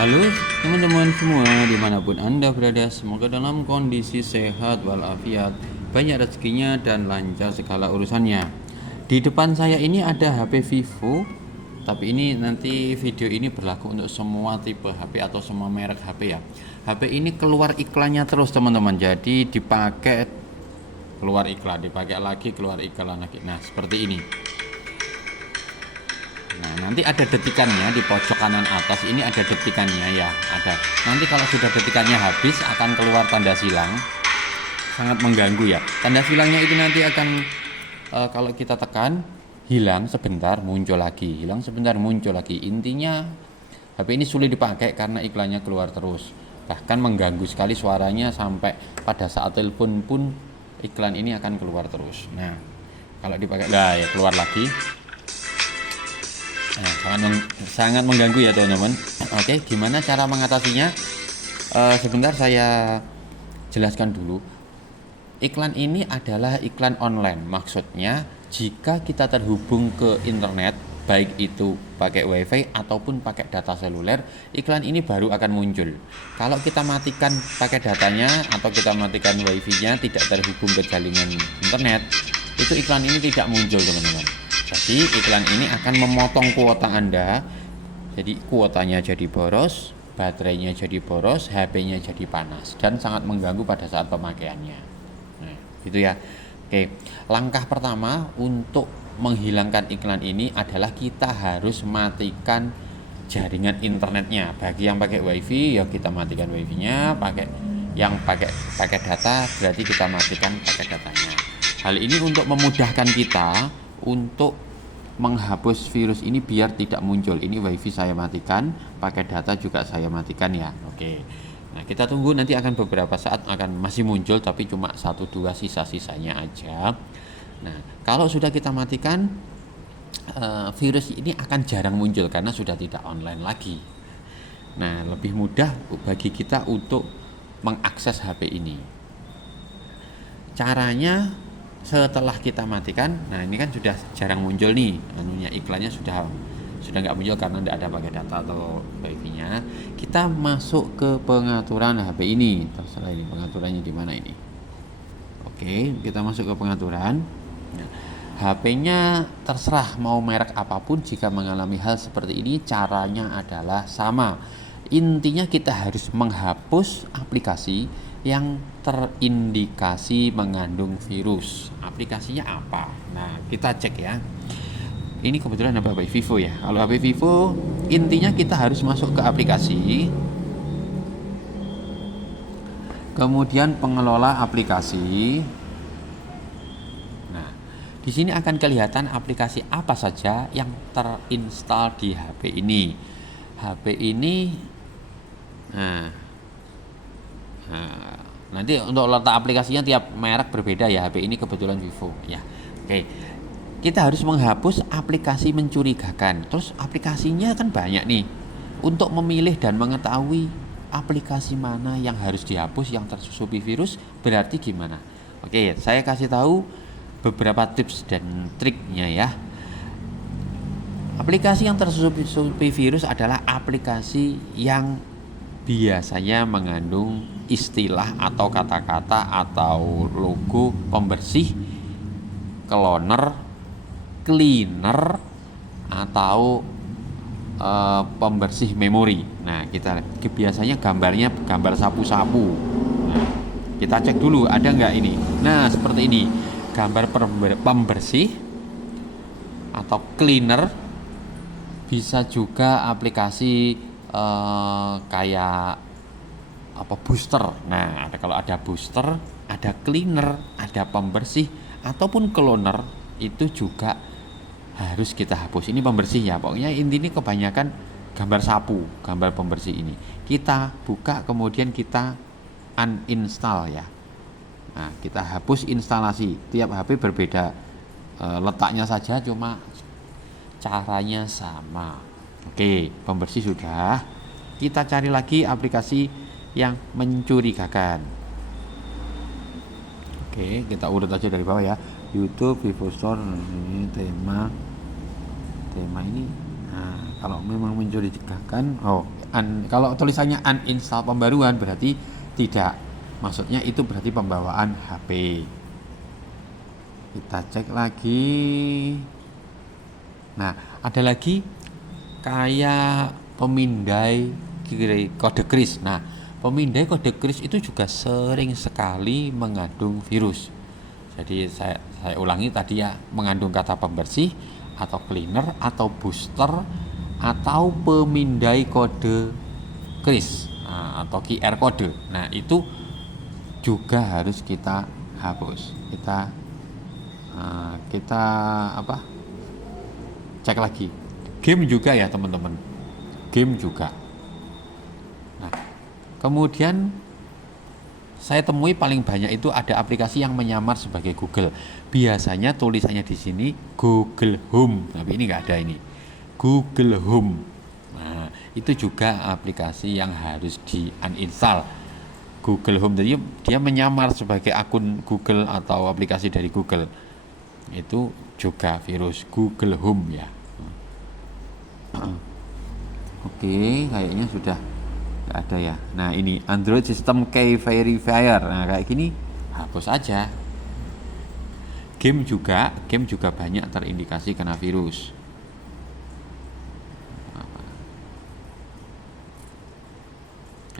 Halo teman-teman semua dimanapun Anda berada, semoga dalam kondisi sehat walafiat, banyak rezekinya dan lancar segala urusannya. Di depan saya ini ada HP Vivo, tapi ini nanti video ini berlaku untuk semua tipe HP atau semua merek HP ya. HP ini keluar iklannya terus teman-teman, jadi dipakai keluar iklan, dipakai lagi keluar iklan lagi. Nah seperti ini. Nah, nanti ada detikannya di pojok kanan atas ini, ada detikannya ya, ada. Nanti kalau sudah detikannya habis akan keluar tanda silang. Sangat mengganggu ya. Tanda silangnya itu nanti akan kalau kita tekan hilang sebentar muncul lagi, hilang sebentar muncul lagi. Intinya HP ini sulit dipakai karena iklannya keluar terus. Bahkan mengganggu sekali suaranya sampai pada saat telepon pun iklan ini akan keluar terus. Nah, kalau dipakai lah ya keluar lagi. Nah, sangat mengganggu ya teman-teman. Oke, gimana cara mengatasinya? Sebentar saya jelaskan dulu. Iklan ini adalah iklan online. Maksudnya jika kita terhubung ke internet, baik itu pakai wifi ataupun pakai data seluler, iklan ini baru akan muncul. Kalau kita matikan pakai datanya atau kita matikan wifi-nya, tidak terhubung ke jaringan internet, itu iklan ini tidak muncul teman-teman. Jadi iklan ini akan memotong kuota Anda. Jadi kuotanya jadi boros, baterainya jadi boros, HP-nya jadi panas dan sangat mengganggu pada saat pemakaiannya. Nah, gitu ya. Oke, langkah pertama untuk menghilangkan iklan ini adalah kita harus matikan jaringan internetnya. Bagi yang pakai wifi ya kita matikan wifi-nya, pakai data berarti kita matikan pakai datanya. Hal ini untuk memudahkan kita untuk menghapus virus ini biar tidak muncul. Ini wifi saya matikan, pakai data juga saya matikan ya. Oke. Nah, kita tunggu nanti akan beberapa saat akan masih muncul tapi cuma 1-2 sisa-sisanya aja. Nah, kalau sudah kita matikan virus ini akan jarang muncul karena sudah tidak online lagi. Nah, lebih mudah bagi kita untuk mengakses HP ini. Caranya setelah kita matikan, nah ini kan sudah jarang muncul nih, iklannya sudah nggak muncul karena tidak ada pakai data atau wifi-nya. Kita masuk ke pengaturan HP ini, terserah ini pengaturannya di mana ini. Oke, kita masuk ke pengaturan. Nah, HP-nya terserah mau merek apapun, jika mengalami hal seperti ini caranya adalah sama. Intinya kita harus menghapus aplikasi yang terindikasi mengandung virus. Aplikasinya apa? Nah, kita cek ya. Ini kebetulan HP Vivo ya. Kalau HP Vivo, intinya kita harus masuk ke aplikasi. Kemudian pengelola aplikasi. Nah, di sini akan kelihatan aplikasi apa saja yang terinstal di HP ini. HP ini nanti untuk letak aplikasinya tiap merek berbeda ya. HP ini kebetulan Vivo ya. Oke, kita harus menghapus aplikasi mencurigakan. Terus aplikasinya kan banyak nih. Untuk memilih dan mengetahui aplikasi mana yang harus dihapus yang tersusupi virus, berarti gimana? Oke, saya kasih tahu beberapa tips dan triknya ya. Aplikasi yang tersusupi virus adalah aplikasi yang biasanya mengandung istilah atau kata-kata atau logo pembersih, cleaner atau pembersih memori. Nah, kita biasanya gambar sapu-sapu. Nah, kita cek dulu ada nggak ini. Nah, seperti ini, gambar pembersih atau cleaner. Bisa juga aplikasi kayak booster. Nah, kalau ada booster, ada cleaner, ada pembersih ataupun cloner, itu juga harus kita hapus. Ini pembersih ya. Pokoknya intinya kebanyakan gambar sapu, gambar pembersih ini. Kita buka kemudian kita uninstall ya. Nah, kita hapus instalasi. Tiap HP berbeda letaknya saja, cuma caranya sama. Oke, pembersih sudah. Kita cari lagi aplikasi yang mencurigakan. Oke, kita urut aja dari bawah ya. YouTube, Vivo Store, ini tema ini. Nah, kalau memang mencurigakan, kalau tulisannya uninstall pembaruan berarti tidak. Maksudnya itu berarti pembawaan HP. Kita cek lagi. Nah, ada lagi kayak pemindai kode kris. Nah, pemindai kode kris itu juga sering sekali mengandung virus. Jadi saya ulangi tadi ya, mengandung kata pembersih atau cleaner atau booster atau pemindai kode kris, nah, atau QR kode. Nah, itu juga harus kita hapus. Kita apa? Cek lagi. Game juga ya, teman-teman. Game juga. Nah, kemudian saya temui paling banyak itu ada aplikasi yang menyamar sebagai Google. Biasanya tulisannya di sini Google Home, tapi ini nggak ada ini. Google Home. Nah, itu juga aplikasi yang harus di uninstall. Google Home tadi dia menyamar sebagai akun Google atau aplikasi dari Google. Itu juga virus Google Home ya. Oke, kayaknya sudah nggak ada ya. Nah, ini Android System Key Verifier. Nah, kayak gini hapus aja. Game juga banyak terindikasi kena virus.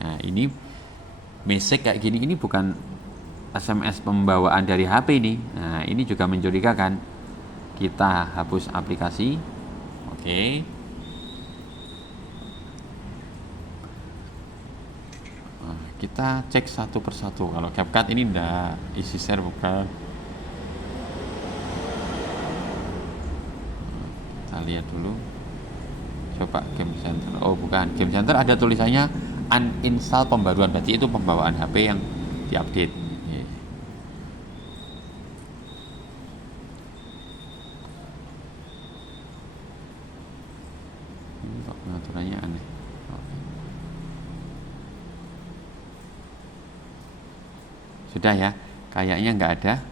Nah, ini message kayak gini, ini bukan SMS pembawaan dari HP ini. Nah, ini juga mencurigakan. Kita hapus aplikasi. Oke. Nah, kita cek satu persatu. Kalau CapCut ini enggak isi share bukan. Kita lihat dulu. Coba Game Center. Oh, bukan. Game Center ada tulisannya uninstall pembaruan, berarti itu pembawaan HP yang diupdate. Ini kok pengaturannya aneh. Sudah ya, kayaknya nggak ada.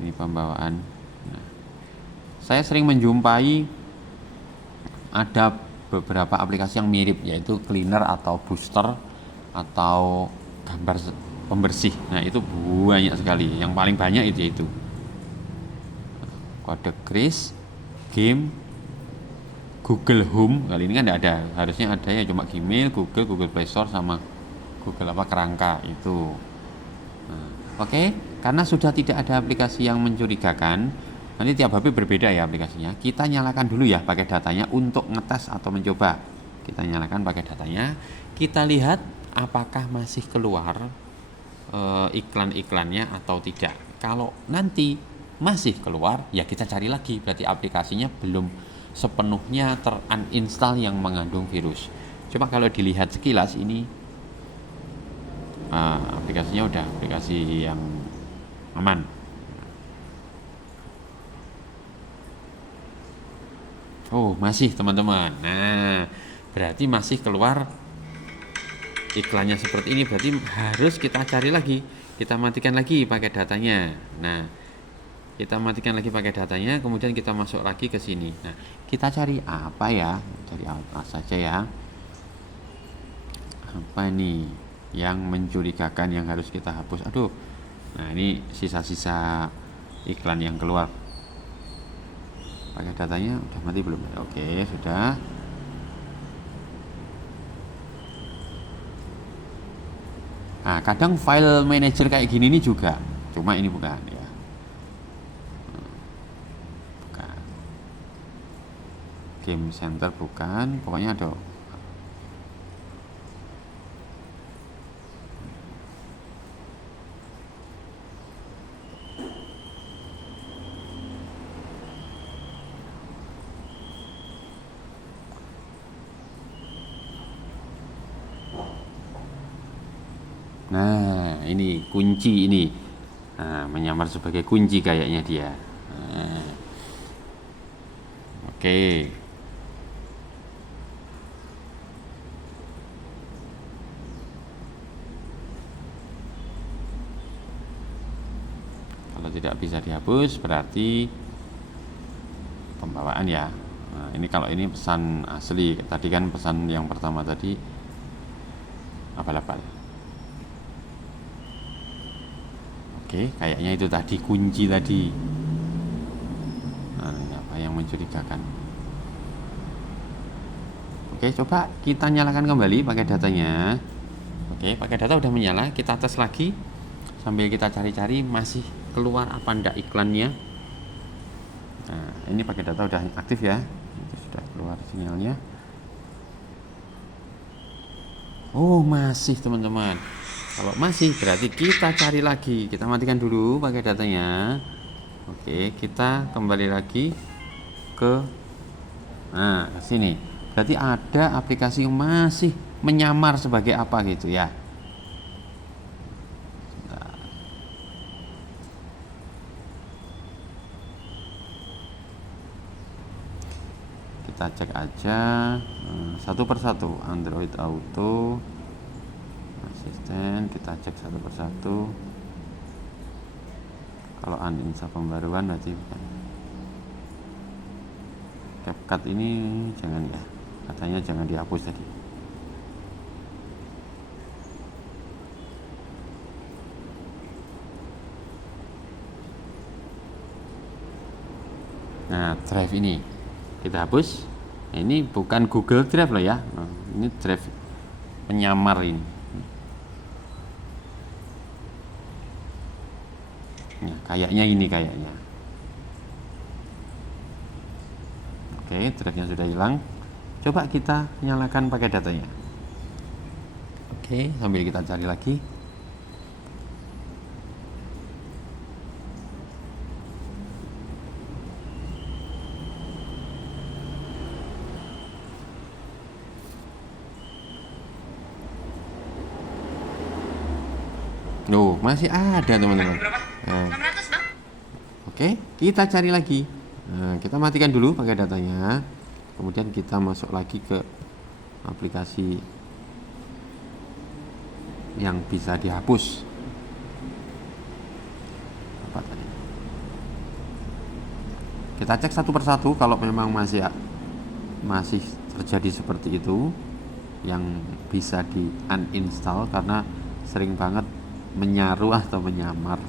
Ini pembawaan. Nah, saya sering menjumpai ada beberapa aplikasi yang mirip, yaitu cleaner atau booster atau gambar pembersih. Nah, itu banyak sekali. Yang paling banyak itu kode kris, game, Google Home. Kali ini kan tidak ada. Harusnya ada ya, cuma Gmail, Google Play Store sama Google kerangka itu. Nah, oke, karena sudah tidak ada aplikasi yang mencurigakan. Nanti tiap HP berbeda ya aplikasinya. Kita nyalakan dulu ya pakai datanya untuk ngetes atau mencoba. Kita nyalakan pakai datanya. Kita lihat apakah masih keluar iklan-iklannya atau tidak. Kalau nanti masih keluar, ya kita cari lagi. Berarti aplikasinya belum sepenuhnya teruninstall yang mengandung virus. Coba kalau dilihat sekilas ini, aplikasinya udah aplikasi yang aman. Oh, masih teman-teman. Nah, berarti masih keluar iklannya seperti ini. Berarti harus kita cari lagi. Kita matikan lagi pakai datanya. Nah, kita matikan lagi pakai datanya. Kemudian kita masuk lagi ke sini. Nah, kita cari apa ya? Cari apa saja ya? Apa nih yang mencurigakan yang harus kita hapus? Aduh. Nah, ini sisa-sisa iklan yang keluar. Pakai datanya udah mati belum? Oke, sudah. Nah, kadang file manager kayak gini nih juga, cuma ini bukan ya. Bukan. Game Center bukan, pokoknya ada. Nah, ini kunci ini. Nah, menyamar sebagai kunci kayaknya dia. Nah, oke. Kalau tidak bisa dihapus berarti pembawaan ya. Nah, Nah, ini kalau ini pesan asli. Tadi kan pesan yang pertama tadi abal-abal. Oke, kayaknya itu tadi kunci tadi. Nah, ini apa yang mencurigakan? Oke, coba kita nyalakan kembali pakai datanya. Oke, pakai data udah menyala. Kita tes lagi sambil kita cari-cari masih keluar apa ndak iklannya. Nah, ini pakai data udah aktif ya. Itu sudah keluar sinyalnya. Oh, masih teman-teman. Kalau masih berarti kita cari lagi. Kita matikan dulu pakai datanya. Oke, kita kembali lagi ke sini. Berarti ada aplikasi yang masih menyamar sebagai apa gitu ya. Kita cek aja satu persatu. Android Auto asisten, kita cek satu persatu. Kalau uninstall pembaruan berarti bukan. CapCut ini jangan ya, katanya jangan dihapus tadi. Nah, drive ini kita hapus. Ini bukan Google Drive loh ya. Ini drive penyamar ini. Nah, kayaknya ini kayaknya. Oke, drive-nya sudah hilang. Coba kita nyalakan pakai datanya. Oke, sambil kita cari lagi. Loh, masih ada teman-teman. Nah, 600 bang. oke, kita cari lagi. Nah, kita matikan dulu pakai datanya. Kemudian kita masuk lagi ke aplikasi yang bisa dihapus. Apa tadi? Kita cek satu persatu. Kalau memang masih terjadi seperti itu, yang bisa di uninstall karena sering banget menyaru atau menyamar.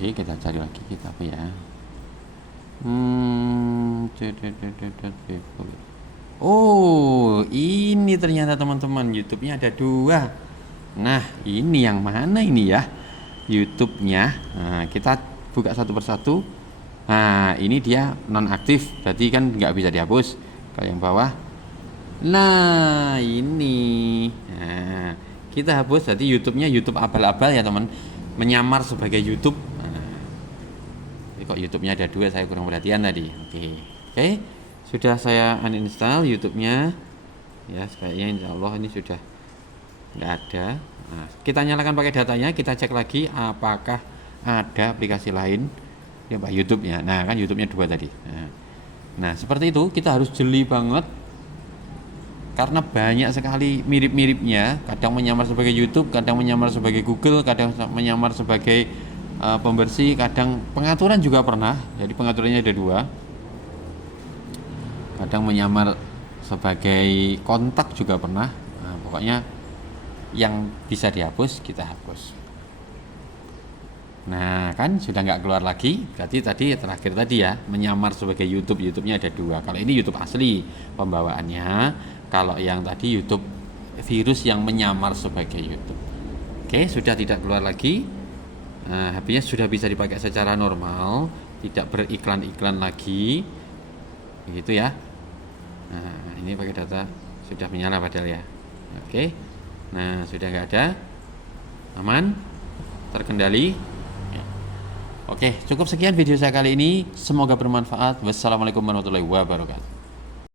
Oke, kita cari lagi, kita apa ya? Oh, ini ternyata teman-teman, YouTube-nya ada dua. Nah, ini yang mana ini ya? YouTube-nya. Nah, kita buka satu persatu. Nah, ini dia nonaktif, berarti kan nggak bisa dihapus. Kalau yang bawah, nah ini. Nah, kita hapus. Berarti YouTube-nya YouTube abal-abal ya teman, menyamar sebagai YouTube. Kok YouTube-nya ada dua, saya kurang perhatian tadi. Oke, sudah saya uninstall YouTube-nya ya, kayaknya insya Allah ini sudah nggak ada. Nah, kita nyalakan pakai datanya, kita cek lagi apakah ada aplikasi lain ya Pak YouTube-nya. Nah kan YouTube-nya dua tadi. Nah seperti itu, kita harus jeli banget karena banyak sekali mirip-miripnya. Kadang menyamar sebagai YouTube, kadang menyamar sebagai Google, kadang menyamar sebagai pembersih, kadang pengaturan juga pernah. Jadi pengaturannya ada dua. Kadang menyamar sebagai kontak juga pernah. Nah, pokoknya yang bisa dihapus kita hapus. Nah kan sudah nggak keluar lagi. Berarti tadi terakhir tadi ya, menyamar sebagai YouTube. YouTube-nya ada dua. Kalau ini YouTube asli pembawaannya. Kalau yang tadi YouTube virus yang menyamar sebagai YouTube. Oke, sudah tidak keluar lagi. Nah, HP-nya sudah bisa dipakai secara normal, tidak beriklan-iklan lagi, begitu ya. Nah, ini pakai data sudah menyala padahal ya. Oke, Nah, sudah nggak ada, aman, terkendali. Ya. Oke, cukup sekian video saya kali ini. Semoga bermanfaat. Wassalamualaikum warahmatullahi wabarakatuh.